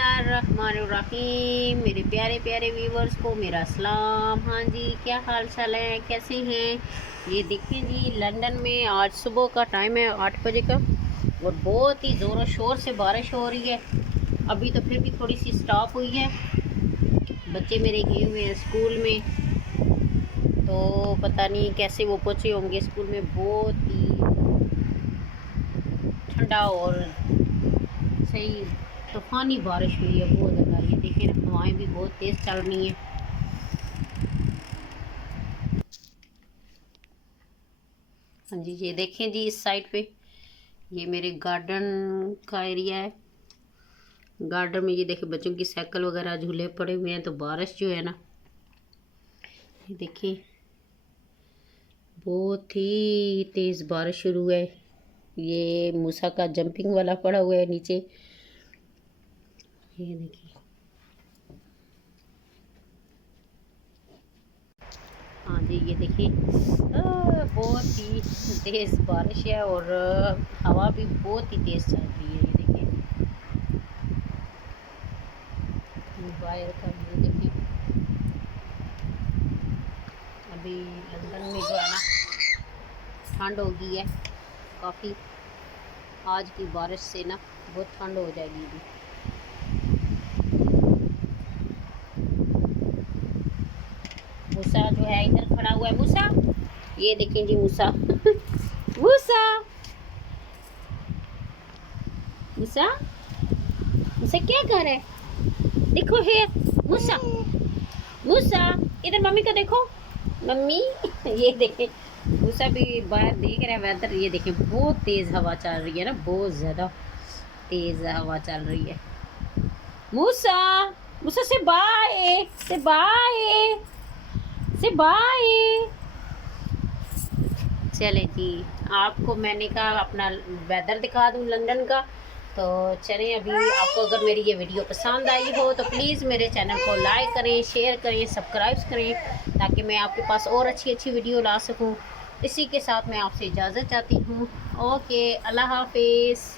बिस्मिल्लाहिर्रहमानिर्रहीम। मेरे प्यारे प्यारे व्यूवर्स को मेरा सलाम। हाँ जी, क्या हाल चाल है, कैसे हैं? ये देखें जी, लंदन में आज सुबह का टाइम है 8 बजे का और बहुत ही ज़ोरों शोर से बारिश हो रही है। अभी तो फिर भी थोड़ी सी स्टॉप हुई है। बच्चे मेरे गए हुए हैं स्कूल में, तो पता नहीं कैसे वो पहुँचे होंगे स्कूल में। बहुत ही ठंडा और सही तूफानी बारिश हुई है बहुत ज़्यादा। ये देखें, हवाएं भी बहुत तेज़ चल रही हैं। हाँ जी, ये देखें जी, इस साइड पे ये मेरे गार्डन का एरिया है। गार्डन में ये देखें बच्चों की साइकिल वगैरह झूले पड़े हुए हैं। तो बारिश जो है ना, ये देखें बहुत ही तेज़ बारिश शुरू है। ये मूसा का जंपिंग वाला पड़ा हुआ है नीचे, ये देखिए। हाँ जी, ये देखिए बहुत ही तेज़ बारिश है और हवा भी बहुत ही तेज़ चल रही है। ये देखिए बाहर का व्यू देखिए। अभी लंदन में जो है ना, ठंड हो गई है काफ़ी। आज की बारिश से ना बहुत ठंड हो जाएगी अभी। मूसा जो है इधर खड़ा हुआ है। मूसा, ये देखें जी मूसा मूसा मूसा मूसा क्या कर रहा है? देखो है मूसा। मूसा इधर मम्मी को देखो, मम्मी ये देखें मूसा भी बाहर देख रहा है वेदर। ये देखें बहुत तेज़ हवा चल रही है ना, बहुत ज़्यादा तेज़ हवा चल रही है। मूसा, मूसा से बाय, से बाय, से बाय। चले जी, आपको मैंने कहा अपना वेदर दिखा दूं लंदन का। तो चलें, अभी आपको अगर मेरी ये वीडियो पसंद आई हो तो प्लीज़ मेरे चैनल को लाइक करें, शेयर करें, सब्सक्राइब करें, ताकि मैं आपके पास और अच्छी अच्छी वीडियो ला सकूं। इसी के साथ मैं आपसे इजाज़त चाहती हूँ। ओके, अल्लाह हाफिज़।